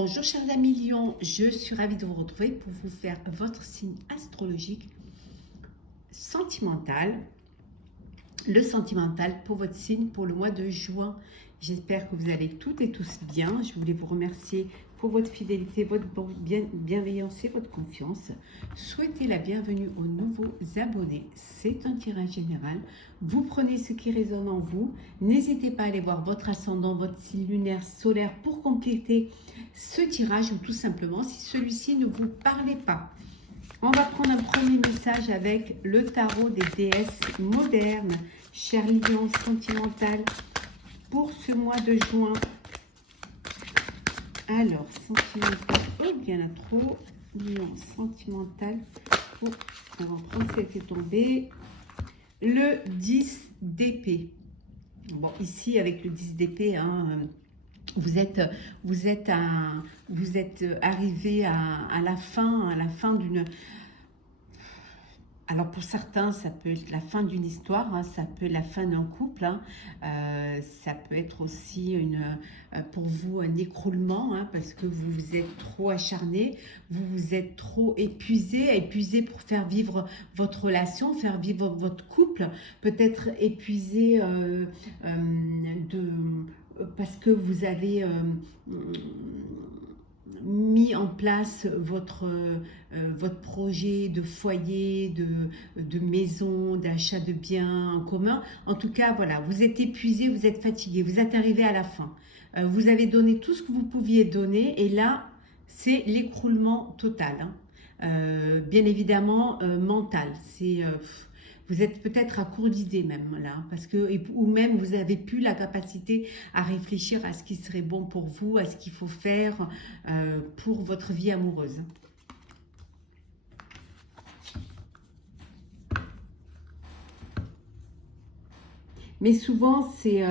Bonjour chers amis Lion, je suis ravie de vous retrouver pour vous faire votre signe astrologique sentimental. Le sentimental pour votre signe pour le mois de juin. J'espère que vous allez toutes et tous bien. Je voulais vous remercier pour votre fidélité, votre bienveillance et votre confiance. Souhaitez la bienvenue aux nouveaux abonnés. C'est un tirage général. Vous prenez ce qui résonne en vous. N'hésitez pas à aller voir votre ascendant, votre signe lunaire, solaire pour compléter ce tirage ou tout simplement si celui-ci ne vous parlait pas. On va prendre un premier message avec le tarot des déesses modernes. Cher Lion sentimental, pour ce mois de juin. Alors, sentimental, oh, il y en a trop. Lion sentimental, oh, on va prendre ce qui est tombé. Le 10 d'épée. Bon, ici, avec le 10 d'épée, hein, vous êtes arrivé à la fin d'une... Alors pour certains, ça peut être la fin d'une histoire, hein, ça peut être la fin d'un couple, hein, ça peut être aussi pour vous un écroulement, hein, parce que vous vous êtes trop acharné, vous vous êtes trop épuisé pour faire vivre votre relation, faire vivre votre couple, peut-être épuisé parce que vous avez mis en place votre projet de foyer, de maison, d'achat de biens en commun. En tout cas, voilà, vous êtes épuisé, vous êtes fatigué, vous êtes arrivé à la fin. Vous avez donné tout ce que vous pouviez donner et là, c'est l'écroulement total. Hein. Bien évidemment, mental. Vous êtes peut-être à court d'idées même là, parce que, ou même vous n'avez plus la capacité à réfléchir à ce qui serait bon pour vous, à ce qu'il faut faire pour votre vie amoureuse. Mais souvent, c'est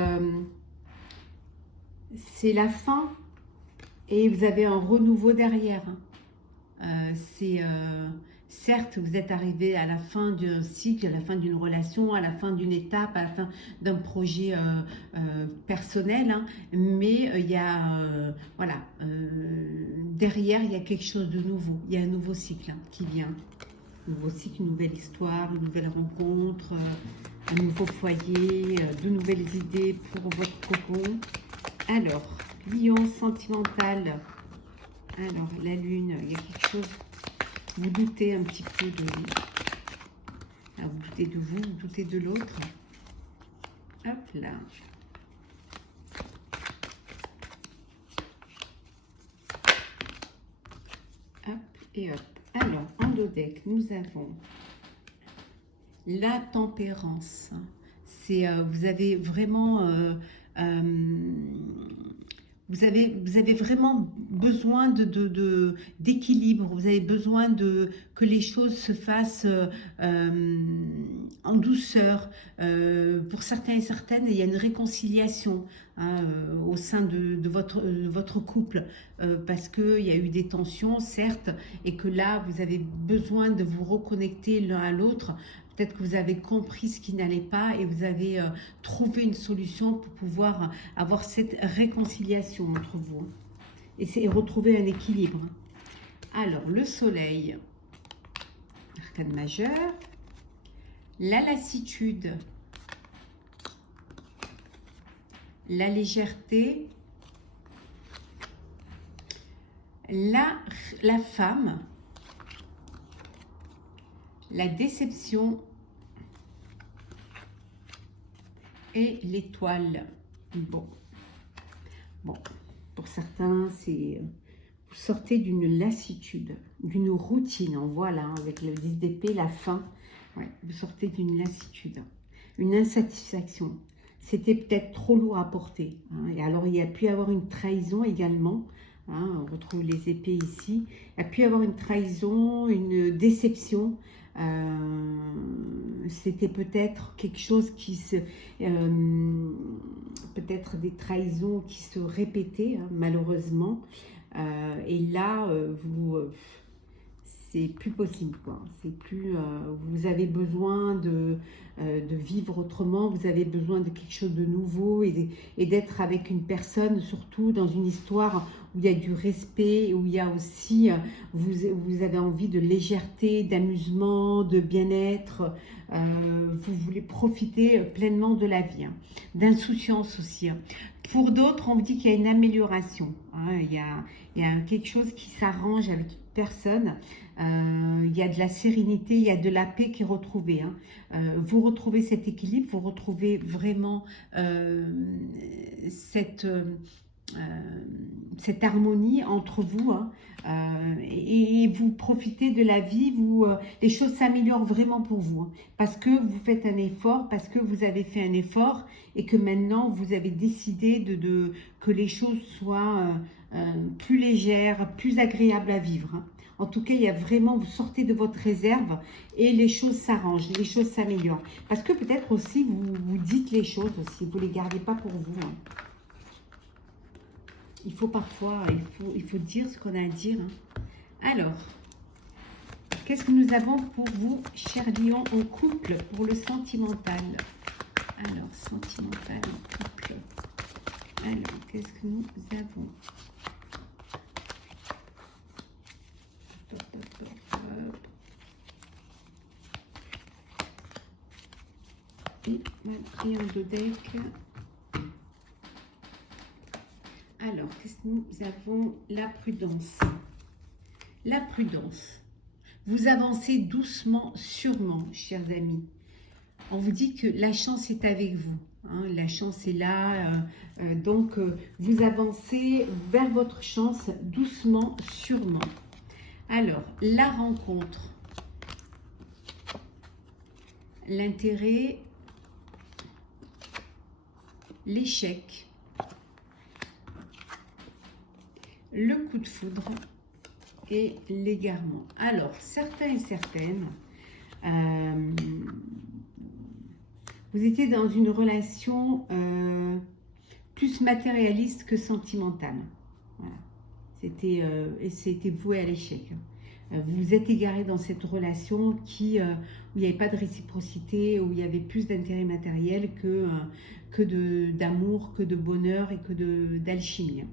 la fin et vous avez un renouveau derrière. Certes, vous êtes arrivé à la fin d'un cycle, à la fin d'une relation, à la fin d'une étape, à la fin d'un projet personnel, hein, mais il y a, voilà, derrière, il y a quelque chose de nouveau. Il y a un nouveau cycle hein, qui vient. Un nouveau cycle, une nouvelle histoire, une nouvelle rencontre, un nouveau foyer, de nouvelles idées pour votre cocon. Alors, Lion sentimental. Alors, la lune, il y a quelque chose, vous doutez un petit peu de... Alors, vous doutez de vous doutez de l'autre. Hop là. Hop et hop. Alors, en dos deck, nous avons la tempérance. C'est, vous avez vraiment... vous avez vraiment besoin d'équilibre, vous avez besoin que les choses se fassent en douceur. Pour certains et certaines, il y a une réconciliation hein, au sein de votre couple parce qu'il y a eu des tensions, certes, et que là, vous avez besoin de vous reconnecter l'un à l'autre. Peut-être que vous avez compris ce qui n'allait pas et vous avez trouvé une solution pour pouvoir avoir cette réconciliation entre vous et retrouver un équilibre. Alors, le soleil, arcane majeur, la lassitude, la légèreté, la femme, la déception et l'étoile. Bon, pour certains, c'est vous sortez d'une lassitude, d'une routine. On voit là, avec le 10 d'épée, la fin. Ouais, vous sortez d'une lassitude, une insatisfaction. C'était peut-être trop lourd à porter. Hein, et alors, il y a pu y avoir une trahison également. Hein, on retrouve les épées ici. Il y a pu y avoir une trahison, une déception. C'était peut-être quelque chose qui se... peut-être des trahisons qui se répétaient, hein, malheureusement. Et là, c'est plus possible, quoi. C'est plus, vous avez besoin de vivre autrement, vous avez besoin de quelque chose de nouveau et d'être avec une personne, surtout dans une histoire où il y a du respect, où il y a aussi, vous avez envie de légèreté, d'amusement, de bien-être, vous voulez profiter pleinement de la vie, hein, d'insouciance aussi, hein. Pour d'autres, on vous dit qu'il y a une amélioration, hein, il y a quelque chose qui s'arrange avec une personne, il y a de la sérénité, il y a de la paix qui est retrouvée, hein. Vous retrouvez cet équilibre, vous retrouvez vraiment cette, cette harmonie entre vous, hein, et vous profitez de la vie, les choses s'améliorent vraiment pour vous, hein, parce que vous faites un effort, parce que vous avez fait un effort et que maintenant vous avez décidé que les choses soient plus légères, plus agréables à vivre, hein. En tout cas, il y a vraiment, vous sortez de votre réserve et les choses s'arrangent, les choses s'améliorent. Parce que peut-être aussi, vous dites les choses aussi, vous ne les gardez pas pour vous, hein. Il faut parfois, il faut dire ce qu'on a à dire, hein. Alors, qu'est-ce que nous avons pour vous, chers lions, en couple, pour le sentimental? Alors, sentimental en couple. Alors, qu'est-ce que nous avons? Hop, hop, hop, hop. Et ma triangle de deck. Alors, qu'est-ce que nous avons? La prudence. La prudence. Vous avancez doucement, sûrement, chers amis. On vous dit que la chance est avec vous, hein, la chance est là, donc vous avancez vers votre chance doucement, sûrement. Alors, la rencontre, l'intérêt, l'échec, le coup de foudre et l'égarement. Alors, certains et certaines, vous étiez dans une relation plus matérialiste que sentimentale. Voilà. C'était voué à l'échec. Vous vous êtes égaré dans cette relation où il n'y avait pas de réciprocité, où il y avait plus d'intérêt matériel que d'amour, que de bonheur et que d'alchimie.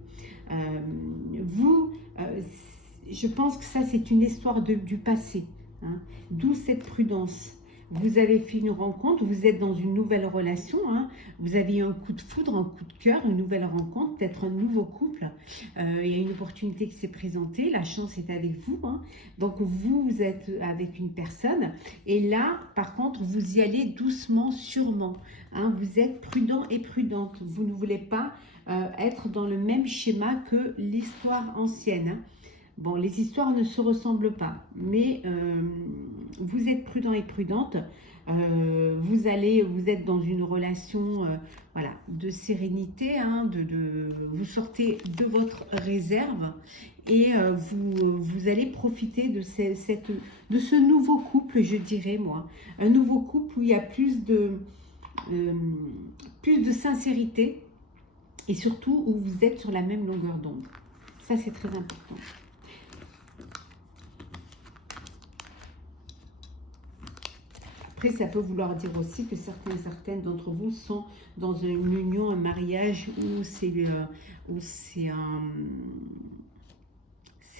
Je pense que ça, c'est une histoire du passé, hein, d'où cette prudence. Vous avez fait une rencontre, vous êtes dans une nouvelle relation, hein, vous avez eu un coup de foudre, un coup de cœur, une nouvelle rencontre, peut-être un nouveau couple, il y a une opportunité qui s'est présentée, la chance est avec vous, hein, donc vous êtes avec une personne, et là, par contre, vous y allez doucement, sûrement, hein, vous êtes prudent et prudente, vous ne voulez pas être dans le même schéma que l'histoire ancienne, hein. Bon, les histoires ne se ressemblent pas, mais vous êtes prudent et prudente. Vous êtes dans une relation, voilà, de sérénité, hein, vous sortez de votre réserve et vous allez profiter de ce nouveau couple, je dirais moi, un nouveau couple où il y a plus de sincérité et surtout où vous êtes sur la même longueur d'onde. Ça, c'est très important. Après, ça peut vouloir dire aussi que certaines d'entre vous sont dans une union, un mariage où c'est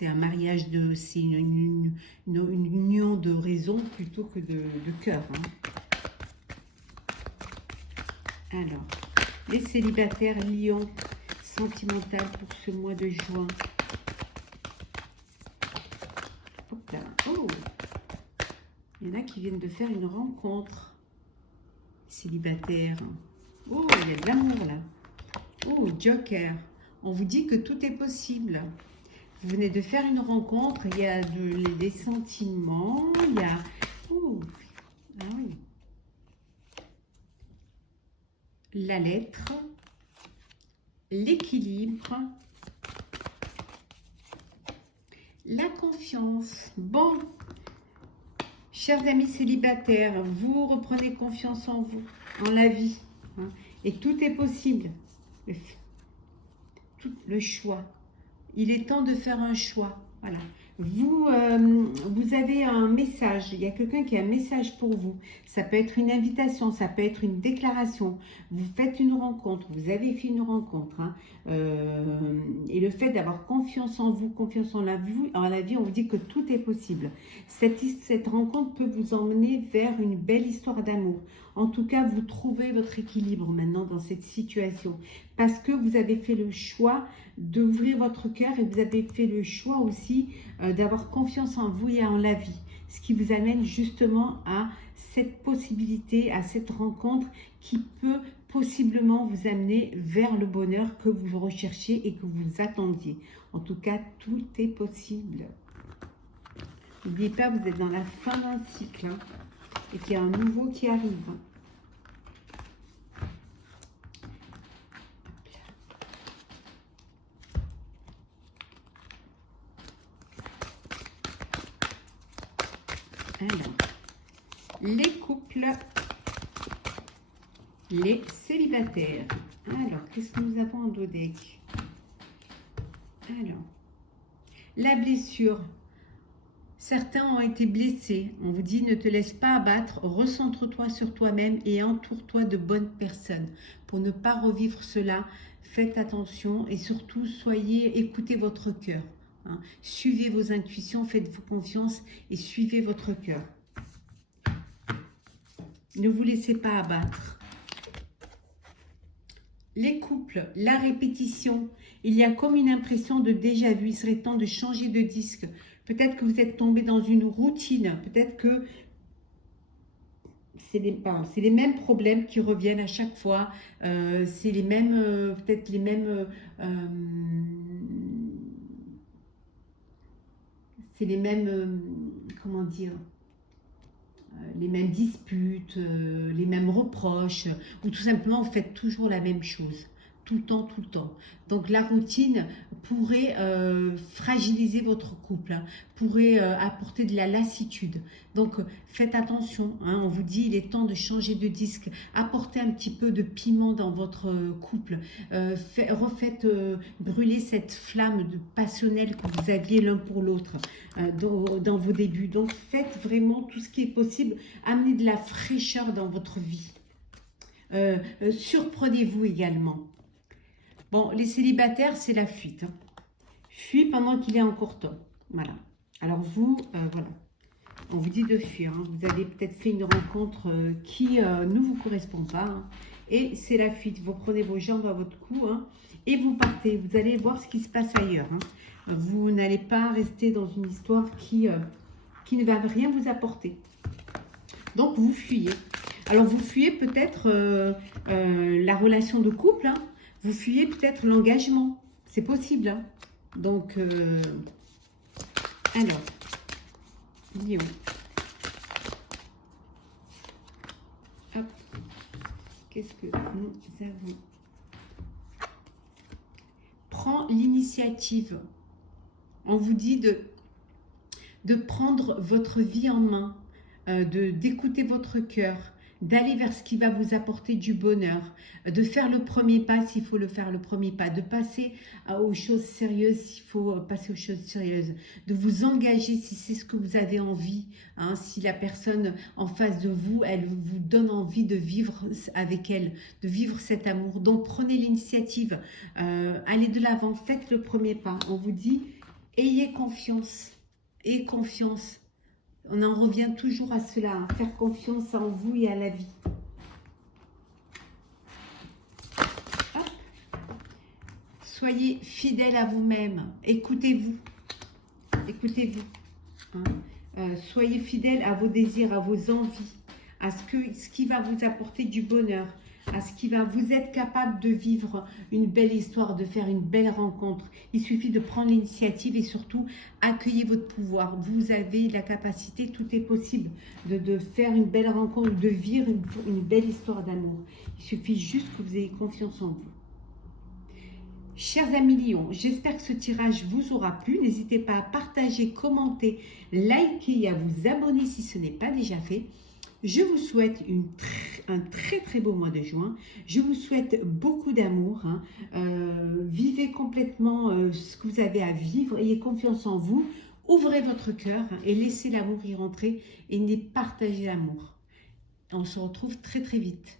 un mariage c'est une union de raison plutôt que de cœur, hein. Alors, les célibataires lions sentimental pour ce mois de juin. Hop là. Oh, il y en a qui viennent de faire une rencontre. Célibataire. Oh, il y a de l'amour là. Oh, Joker. On vous dit que tout est possible. Vous venez de faire une rencontre. Il y a des sentiments. Il y a... Oh, ah oui. La lettre. L'équilibre. La confiance. Bon. Chers amis célibataires, vous reprenez confiance en vous, en la vie, hein, et tout est possible. Le choix. Il est temps de faire un choix. Voilà. Vous avez un message, il y a quelqu'un qui a un message pour vous. Ça peut être une invitation, ça peut être une déclaration. Vous faites une rencontre, vous avez fait une rencontre. Hein. Et le fait d'avoir confiance en vous, confiance en la vie, on vous dit que tout est possible. Cette rencontre peut vous emmener vers une belle histoire d'amour. En tout cas, vous trouvez votre équilibre maintenant dans cette situation. Parce que vous avez fait le choix d'ouvrir votre cœur et vous avez fait le choix aussi d'avoir confiance en vous et en la vie. Ce qui vous amène justement à cette possibilité, à cette rencontre qui peut possiblement vous amener vers le bonheur que vous recherchez et que vous attendiez. En tout cas, tout est possible. N'oubliez pas, vous êtes dans la fin d'un cycle hein, et qu'il y a un nouveau qui arrive. Alors, les couples, les célibataires. Alors, qu'est-ce que nous avons en dos deck? Alors, la blessure. Certains ont été blessés. On vous dit, ne te laisse pas abattre, recentre-toi sur toi-même et entoure-toi de bonnes personnes. Pour ne pas revivre cela, faites attention et surtout, écoutez votre cœur. Hein. Suivez vos intuitions, faites-vous confiance et suivez votre cœur. Ne vous laissez pas abattre. Les couples, la répétition. Il y a comme une impression de déjà-vu. Il serait temps de changer de disque. Peut-être que vous êtes tombé dans une routine. Peut-être que c'est les mêmes problèmes qui reviennent à chaque fois. C'est les mêmes, peut-être les mêmes... c'est les mêmes... comment dire, les mêmes disputes, les mêmes reproches, ou tout simplement vous faites toujours la même chose, tout le temps, tout le temps. Donc la routine pourrait fragiliser votre couple, hein, pourrait apporter de la lassitude. Donc faites attention, hein, on vous dit il est temps de changer de disque, apportez un petit peu de piment dans votre couple, refaites brûler cette flamme passionnelle que vous aviez l'un pour l'autre dans vos débuts. Donc faites vraiment tout ce qui est possible, amenez de la fraîcheur dans votre vie. Surprenez-vous également. Bon, les célibataires, c'est la fuite. Hein. Fuis pendant qu'il est encore temps. Voilà. Alors vous, voilà. On vous dit de fuir. Hein. Vous avez peut-être fait une rencontre qui ne vous correspond pas. Hein. Et c'est la fuite. Vous prenez vos jambes à votre cou hein, et vous partez. Vous allez voir ce qui se passe ailleurs. Hein. Vous n'allez pas rester dans une histoire qui ne va rien vous apporter. Donc vous fuyez. Alors vous fuyez peut-être la relation de couple. Hein. Vous fuyez peut-être l'engagement. C'est possible. Hein. Donc, alors, Lion. Hop. Qu'est-ce que nous avons? Prends l'initiative. On vous dit de prendre votre vie en main, d'écouter votre cœur, d'aller vers ce qui va vous apporter du bonheur, de faire le premier pas s'il faut le faire le premier pas, de passer aux choses sérieuses s'il faut passer aux choses sérieuses, de vous engager si c'est ce que vous avez envie, hein, si la personne en face de vous, elle vous donne envie de vivre avec elle, de vivre cet amour. Donc prenez l'initiative, allez de l'avant, faites le premier pas. On vous dit, ayez confiance, ayez confiance. On en revient toujours à cela, hein, faire confiance en vous et à la vie. Hop. Soyez fidèle à vous-même, écoutez-vous, écoutez-vous. Hein. Soyez fidèle à vos désirs, à vos envies, à ce qui va vous apporter du bonheur, à ce qui va vous être capable de vivre une belle histoire, de faire une belle rencontre. Il suffit de prendre l'initiative et surtout accueillez votre pouvoir. Vous avez la capacité, tout est possible, de faire une belle rencontre, de vivre une belle histoire d'amour. Il suffit juste que vous ayez confiance en vous. Chers amis Lions, j'espère que ce tirage vous aura plu. N'hésitez pas à partager, commenter, liker et à vous abonner si ce n'est pas déjà fait. Je vous souhaite un très très beau mois de juin. Je vous souhaite beaucoup d'amour. Hein. Vivez complètement ce que vous avez à vivre. Ayez confiance en vous. ouvrez votre cœur et laissez l'amour y rentrer et partagez l'amour. On se retrouve très très vite.